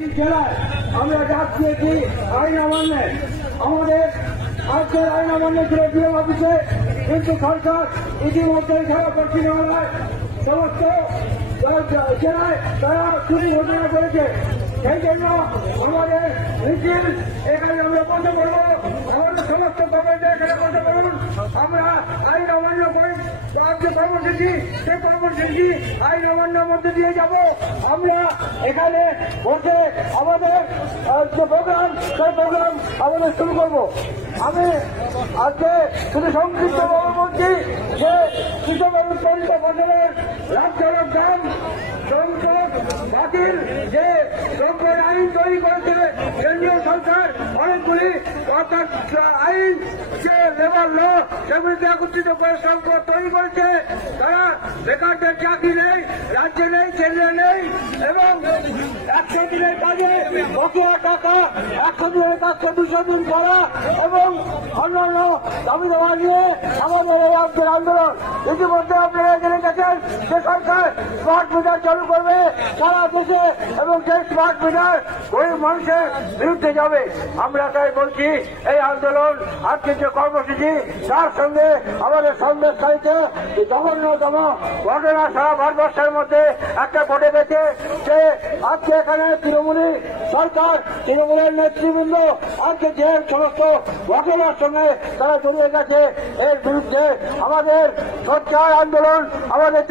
জেলায় আমরা যাচ্ছি আইন অমান্যে। আমাদের আজকের আইন অমান্য ছিল ডিএম অফিসে, কিন্তু সরকার ইতিমধ্যেই সারা পশ্চিম বাংলায় সমস্ত জেলায় তারা চুরি ঘোষণা করেছে। সেই জন্য আমাদের মিছিল এখানে আমরা বন্ধ করবো। আমাদের সমস্ত কর্মীদের এখানে বন্ধ করুন। আমরা আইন অমান্য করে যে কর্মসূচি সেই কর্মসূচি আইন অমান্যের মধ্যে দিয়ে যাব। আমরা এখানে বসে আমাদের যে প্রোগ্রাম সেই প্রোগ্রাম আমাদের শুরু করব। আমি আজকে শুধু সংক্ষিপ্তভাবে বলছি যে কৃষকের উৎপাদিত ফসলের লাভজনক দাম সংকট বাতিল যে দ্রব্যের আইন তৈরি করেছে কেন্দ্রীয় সরকার, অনেকগুলি আইন যে লেবার ল সেগুলিতে একত্রিত করে সংকট তৈরি করেছে। তারা বেকারদের চাকরি নেই, রাজ্যে নেই, কেন্দ্রে নেই এবং 100 দিনের কাজে বকেয়া টাকা 100 দিনের কাজকে 200 দিন করা এবং অন্যান্য দাবি দেওয়া নিয়ে আমাদের এই রাজ্যের আন্দোলন। ইতিমধ্যে আপনারা জেনে গেছেন যে সরকার স্মার্ট মিটার চালু করবে সারা দেশে এবং সেই স্মার্ট মিটার গরিব মানুষের বিরুদ্ধে যাবে। আমরা তাই বলছি এই আন্দোলন আজকে যে কর্মসূচি তার সঙ্গে আমাদের সন্দেশকারীতে জঘন্যতম ঘটনা সারা ভারতবর্ষের মধ্যে একটা ঘটে গেছে যে আজকে এখানে তৃণমূলী সরকার, তৃণমূলের নেতৃবৃন্দ আজকে যে সমস্ত ঘটনার সঙ্গে তারা জড়িয়ে গেছে এর বিরুদ্ধে আমাদের সোচ্চার আন্দোলন আমাদের